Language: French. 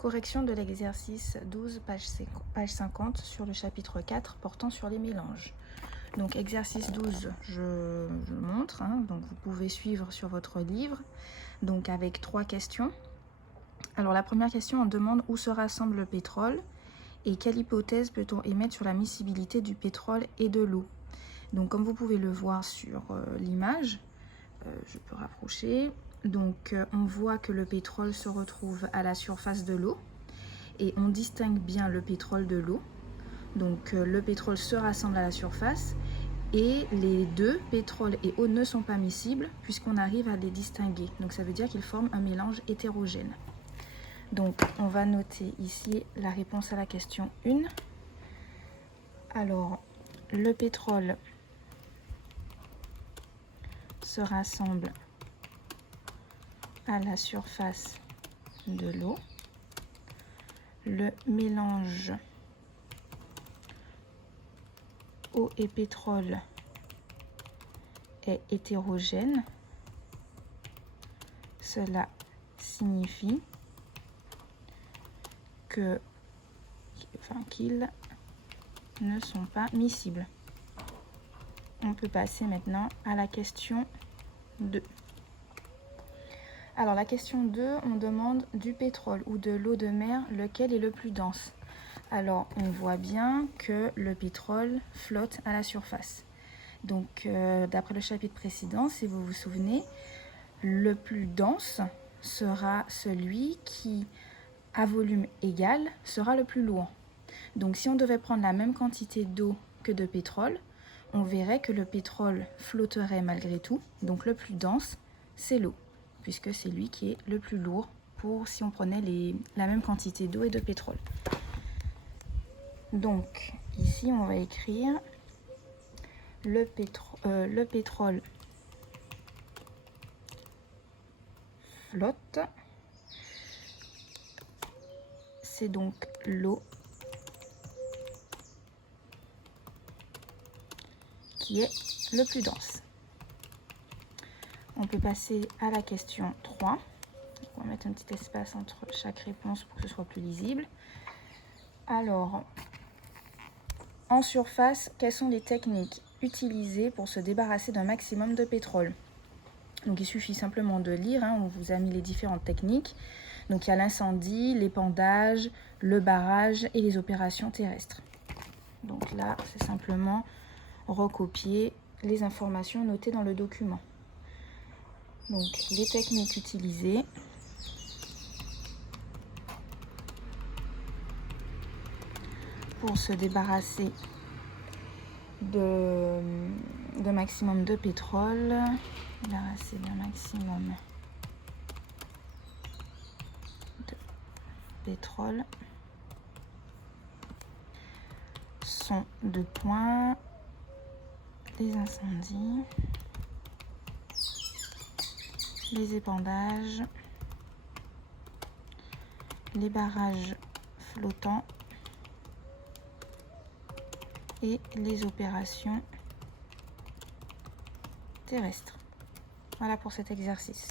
Correction de l'exercice 12, page 50, sur le chapitre 4 portant sur les mélanges. Donc exercice 12, je le montre, hein, donc vous pouvez suivre sur votre livre, donc avec 3 questions. Alors la première question, on demande où se rassemble le pétrole et quelle hypothèse peut-on émettre sur la miscibilité du pétrole et de l'eau. Donc comme vous pouvez le voir sur l'image, je peux rapprocher. Donc on voit que le pétrole se retrouve à la surface de l'eau et on distingue bien le pétrole de l'eau. Donc le pétrole se rassemble à la surface et les deux, pétrole et eau, ne sont pas miscibles puisqu'on arrive à les distinguer. Donc ça veut dire qu'ils forment un mélange hétérogène. Donc on va noter ici la réponse à la question 1. Alors le pétrole se rassemble à la surface de l'eau. Le mélange eau et pétrole est hétérogène. Cela signifie qu'ils ne sont pas miscibles. On peut passer maintenant à la question 2. Alors la question 2, on demande du pétrole ou de l'eau de mer, lequel est le plus dense. Alors on voit bien que le pétrole flotte à la surface. Donc d'après le chapitre précédent, si vous vous souvenez, le plus dense sera celui qui, à volume égal, sera le plus lourd. Donc si on devait prendre la même quantité d'eau que de pétrole, on verrait que le pétrole flotterait malgré tout. Donc le plus dense, c'est l'eau, puisque c'est lui qui est le plus lourd pour si on prenait la même quantité d'eau et de pétrole. Donc ici on va écrire le pétrole flotte, c'est donc l'eau qui est le plus dense. On peut passer à la question 3. On va mettre un petit espace entre chaque réponse pour que ce soit plus lisible. Alors, en surface, quelles sont les techniques utilisées pour se débarrasser d'un maximum de pétrole? Donc il suffit simplement de lire, hein, on vous a mis les différentes techniques. Donc il y a l'incendie, l'épandage, le barrage et les opérations terrestres. Donc là, c'est simplement recopier les informations notées dans le document. Donc les techniques utilisées. Pour se débarrasser de maximum de pétrole, débarrasser d'un maximum de pétrole, sont 2 points, les incendies, les épandages, les barrages flottants et les opérations terrestres. Voilà pour cet exercice.